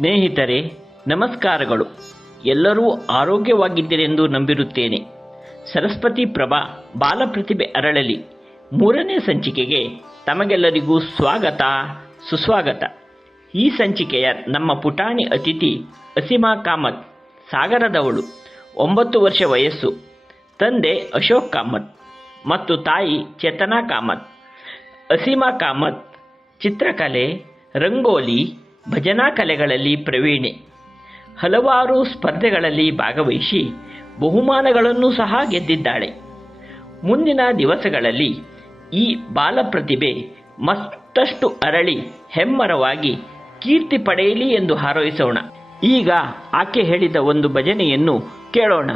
ಸ್ನೇಹಿತರೆ, ನಮಸ್ಕಾರಗಳು. ಎಲ್ಲರೂ ಆರೋಗ್ಯವಾಗಿದ್ದೀರೆಂದು ನಂಬಿರುತ್ತೇನೆ. ಸರಸ್ವತಿ ಪ್ರಭಾ ಬಾಲಪ್ರತಿಭೆ ಅರಳಲಿ 3ನೇ ಸಂಚಿಕೆಗೆ ತಮಗೆಲ್ಲರಿಗೂ ಸ್ವಾಗತ, ಸುಸ್ವಾಗತ. ಈ ಸಂಚಿಕೆಯ ನಮ್ಮ ಪುಟಾಣಿ ಅತಿಥಿ ಅಸೀಮಾ ಕಾಮತ್, ಸಾಗರದವಳು. 9 ವರ್ಷ ವಯಸ್ಸು. ತಂದೆ ಅಶೋಕ್ ಕಾಮತ್ ಮತ್ತು ತಾಯಿ ಚೇತನಾ ಕಾಮತ್. ಅಸೀಮಾ ಕಾಮತ್ ಚಿತ್ರಕಲೆ, ರಂಗೋಲಿ, ಭಜನಾ ಕಲೆಗಳಲ್ಲಿ ಪ್ರವೀಣೆ. ಹಲವಾರು ಸ್ಪರ್ಧೆಗಳಲ್ಲಿ ಭಾಗವಹಿಸಿ ಬಹುಮಾನಗಳನ್ನು ಸಹ ಗೆದ್ದಿದ್ದಾಳೆ. ಮುಂದಿನ ದಿವಸಗಳಲ್ಲಿ ಈ ಬಾಲಪ್ರತಿಭೆ ಮತ್ತಷ್ಟು ಅರಳಿ ಹೆಮ್ಮರವಾಗಿ ಕೀರ್ತಿ ಪಡೆಯಲಿ ಎಂದು ಹಾರೈಸೋಣ. ಈಗ ಆಕೆ ಹೇಳಿದ ಒಂದು ಭಜನೆಯನ್ನು ಕೇಳೋಣ.